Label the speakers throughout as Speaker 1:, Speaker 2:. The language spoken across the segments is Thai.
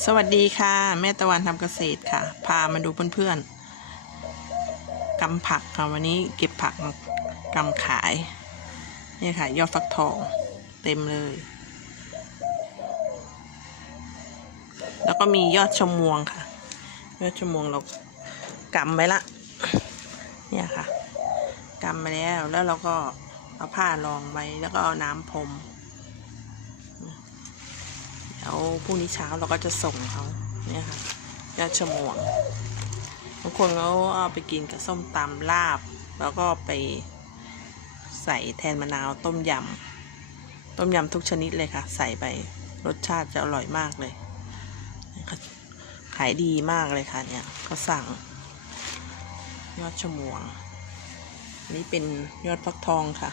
Speaker 1: สวัสดีค่ะ แม่ตะวันทำเกษตรค่ะ พามาดูเพื่อนๆกำผักค่ะวันนี้เก็บผักมากำขายนี่ค่ะ ยอดฟักทองเต็มเลย แล้วก็มียอดชมวงค่ะ ยอดชมวงเรากำไว้ละเนี่ยค่ะกำไปแล้วแล้วเราก็เอาผ้ารองไว้แล้วก็เอาน้ำพรม แล้วพรุ่งนี้เช้าเราก็จะส่งเขาเนี่ยค่ะยอดชมวงบางคนเขาเอาไปกินกับส้มตำลาบ แล้วก็ไปใส่แทนมะนาวต้มยำต้มยำทุกชนิดเลยค่ะ ใส่ไปรสชาติจะอร่อยมากเลยขายดีมากเลยค่ะเนี่ยเขาสั่ง ยอดชมวงนนี่เป็นยอดฟักทองค่ะ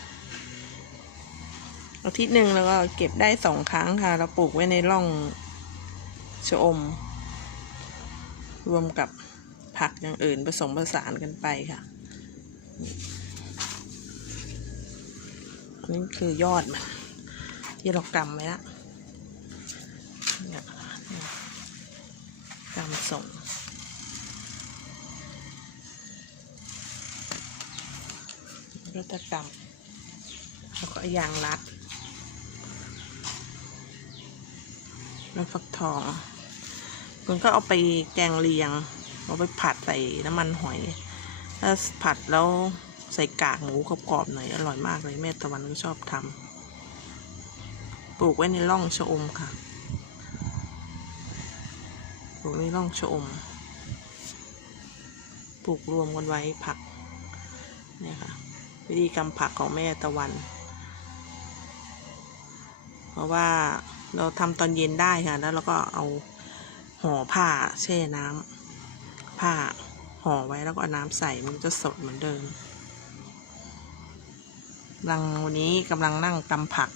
Speaker 1: อาทิตย์หนึ่งแล้วก็เก็บได้สองครั้งค่ะ เราปลูกไว้ในร่องชะอม รวมกับผักอย่างอื่นผสมผสานกันไปค่ะนนี้คือยอดมันที่เรากำไว้ละเนี่ยกำส่งก็จะกำแล้วก็ยางรัด แล้วฟักทอง คุณก็เอาไปแกงเลียง เอาไปผัดใส่น้ำมันหอย ถ้าผัดแล้วใส่กากหมูกรอบๆหน่อย อร่อยมากเลยแม่ตะวันก็ชอบทำปลูกไว้ในร่องชะอมค่ะปลูกในร่องชะอม ปลูกรวมกันไว้ผัก เนี่ยค่ะ วิธีกรรมผักของแม่ตะวัน เพราะว่า เราทำตอนเย็นได้ค่ะ แล้วเราก็เอาห่อผ้าแช่น้ำผ้าห่อไว้แล้วก็เอาน้ำใส่มันจะสดเหมือนเดิมกำลังวันนี้กำลังนั่งตำผัก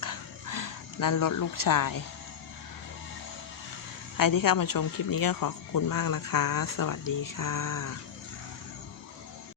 Speaker 1: นั่นรถลูกชาย ใครที่เข้ามาชมคลิปนี้ก็ขอขอบคุณมากนะคะ สวัสดีค่ะ